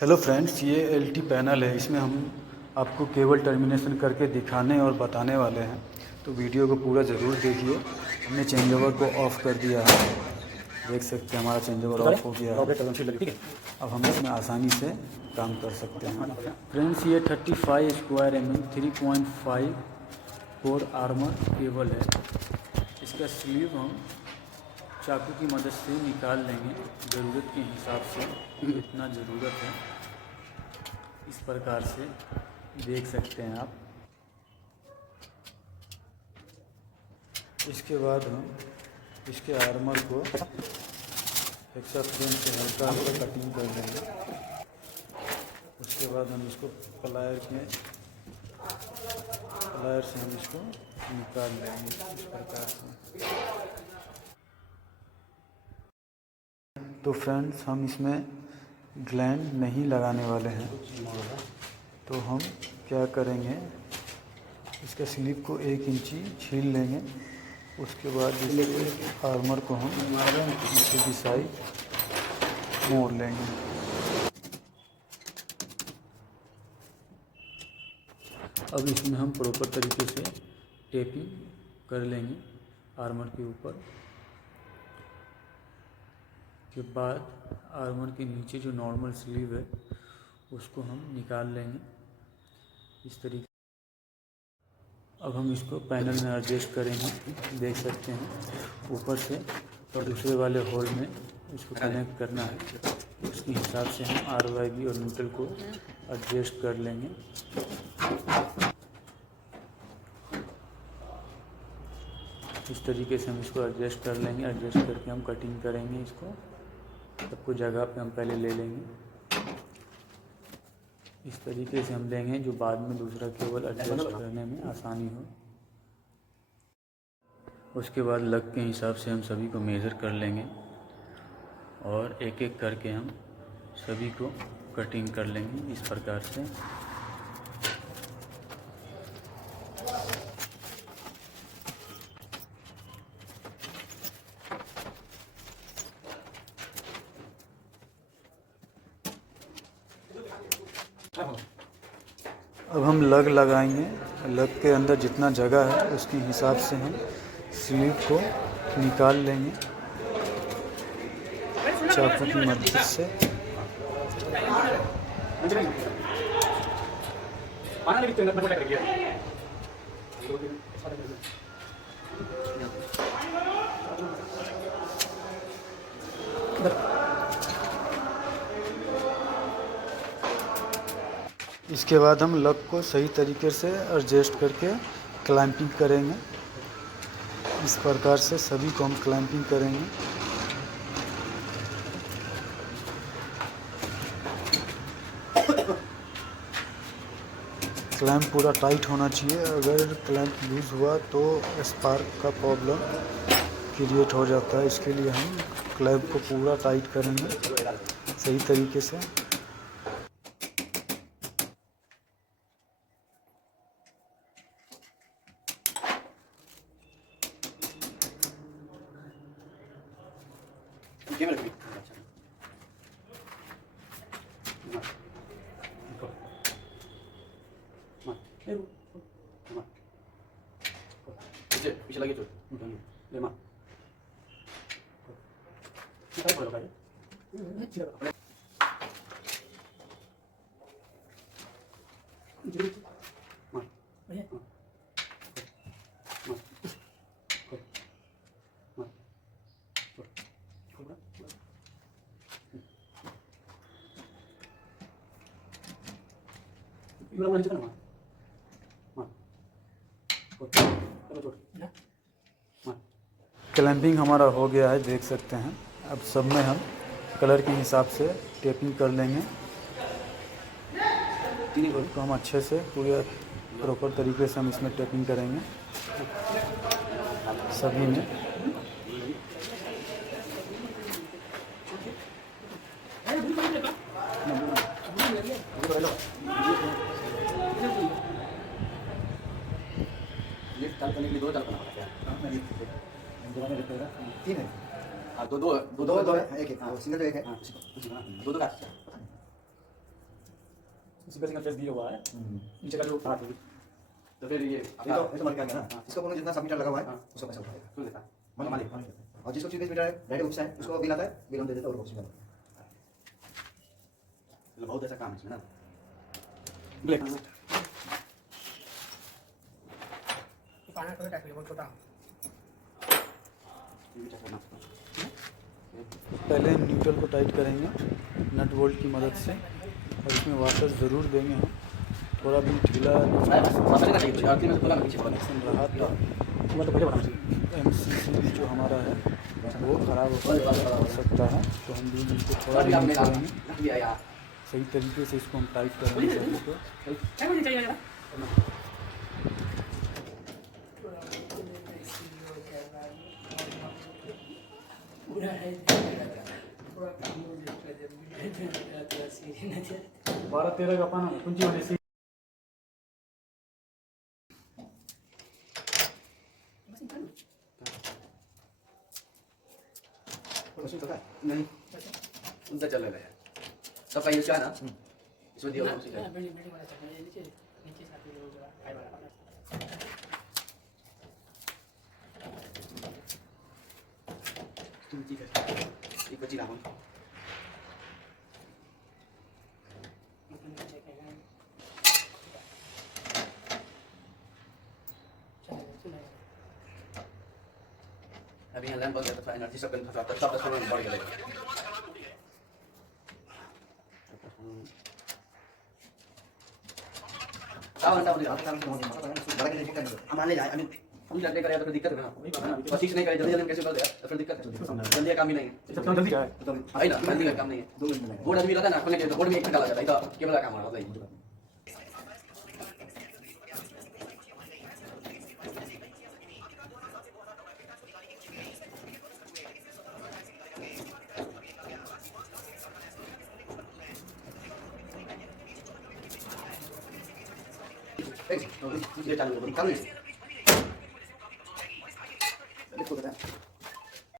Hello friends, ये LT panel है। इसमें हम आपको केबल टर्मिनेशन करके दिखाने और बताने वाले हैं, तो वीडियो को पूरा ज़रूर देखिए। हमने चेंज ओवर को ऑफ़ कर दिया है, देख सकते हैं हमारा चेंज ओवर ऑफ हो गया है। अब हम इसमें आसानी से काम कर सकते हैं। फ्रेंड्स, ये 35 square mm 3.5 core armour cable है। इसका स्लीव हम चाकू की मदद से निकाल लेंगे ज़रूरत के हिसाब से, जितना ज़रूरत है। इस प्रकार से देख सकते हैं आप। इसके बाद हम इसके आर्मर को हेक्सा फ्रेम से हल्का कटिंग कर देंगे। उसके बाद हम इसको प्लायर से हम इसको निकाल लेंगे इस प्रकार से। तो फ्रेंड्स, हम इसमें ग्लैंड नहीं लगाने वाले हैं, तो हम क्या करेंगे, इसका स्लीव को 1 इंची छील लेंगे। उसके बाद इस आर्मर को हम पीछे की साइड मोड़ लेंगे। अब इसमें हम प्रॉपर तरीके से टेपिंग कर लेंगे आर्मर के ऊपर। के बाद आर्मर के नीचे जो नॉर्मल स्लीव है उसको हम निकाल लेंगे इस तरीके। अब हम इसको पैनल में एडजस्ट करेंगे, देख सकते हैं ऊपर से, और दूसरे वाले होल में इसको कनेक्ट करना है। उसके हिसाब से हम RYB और न्यूट्रल को एडजस्ट कर लेंगे। इस तरीके से हम इसको एडजस्ट कर लेंगे। एडजस्ट करके हम कटिंग करेंगे इसको। सबको जगह पे हम पहले ले लेंगे। इस तरीके से हम लेंगे जो बाद में दूसरा केबल एडजस्ट करने में आसानी हो। उसके बाद लग के हिसाब से हम सभी को मेज़र कर लेंगे और एक एक करके हम सभी को कटिंग कर लेंगे इस प्रकार से। अब हम लग लगाएंगे। लग के अंदर जितना जगह है उसके हिसाब से हम स्लीव को निकाल लेंगे चाकू की मदद से। इसके बाद हम लग को सही तरीके से एडजस्ट करके क्लैंपिंग करेंगे। इस प्रकार से सभी को हम क्लैंपिंग करेंगे। क्लैंप पूरा टाइट होना चाहिए। अगर क्लैंप लूज़ हुआ तो स्पार्क का प्रॉब्लम क्रिएट हो जाता है। इसके लिए हम क्लैंप को पूरा टाइट करेंगे सही तरीके से। bisa lagi tuh lima kita boleh kayak gimana lanjutkan mah clamping हमारा हो गया है, देख सकते हैं। अब सब में हम कलर के हिसाब से टेपिंग कर लेंगे। तो हम अच्छे से पूरे प्रॉपर तरीके से हम इसमें टेपिंग करेंगे सभी में। ये चाल करने के लिए दो चाल करना पड़ता है। तीन है। हाँ दो है एक है। सिंगल एक है। दो का उसी पे सिंगल फेस दिया हुआ है, नीचे का जो पार्ट है। तो फिर ये ये तो मर गया ना, इसको बोलो जितना सबमीटर लगा हुआ है उसको पैसा उठाएगा। सुन लेता मालिक और जिसको 30 मीटर है डायरेक्ट ऑफिस है उसको बिल आता है, बिल हम दे देते हैं और ऑफिस में मतलब बहुत ऐसा काम है इसमें ना। ब्लैक पाना थोड़ा टाइट बहुत छोटा। ये भी चेक करना। पहले हम न्यूट्रल को टाइट करेंगे नट बोल्ट की मदद से और इसमें वाटर ज़रूर देंगे हम। थोड़ा भी ढीला वापस नहीं चाहिए, आरती में से खोला ना पीछे खोला। कनेक्शन रहा तो वो तो पहले बनाना चाहिए। MCC जो हमारा है वो ख़राब हो सकता है, तो हम भी इसको थोड़ा अभी आपने करेंगे रख दिया यार। सही तरीके से इसको हम टाइट करेंगे सभी को। क्या मुझे चाहिए जरा? पूरा है पूरा काम हो जाता है। 12-13 का पाना कुंजी वाले से मशीन पता है नहीं उनसे चल रहा है सबका यूज क्या है ना इसमें दिया हुआ है उसी का। बिल्डिंग वाला चल नीचे नीचे साथ में जरा हाई वाला ठीक है एक बची रहा हूँ। अभी यहाँ लैंप बंद है तो थोड़ा एनर्जी सब सब सब बढ़ गया। सावन सावन बड़ा के लिए करना है। हम मान ले जाए पूरी लड़के करे तो फिर दिक्कत है ना। बस ठीक नहीं करे जल्दी जल्दी कैसे कर दे तो फिर दिक्कत है। जल्दी का काम ही नहीं है। सबसे जल्दी क्या है? तो है ना जल्दी का काम नहीं है। 2 मिनट में लगेगा। बोर्ड आदमी रहता है ना खोलने के लिए तो बोर्ड में 1 घंटा लग जाता है। तो केबल का काम हो रहा है। तो ये चालू है। निकालो इसे। देखो बेटा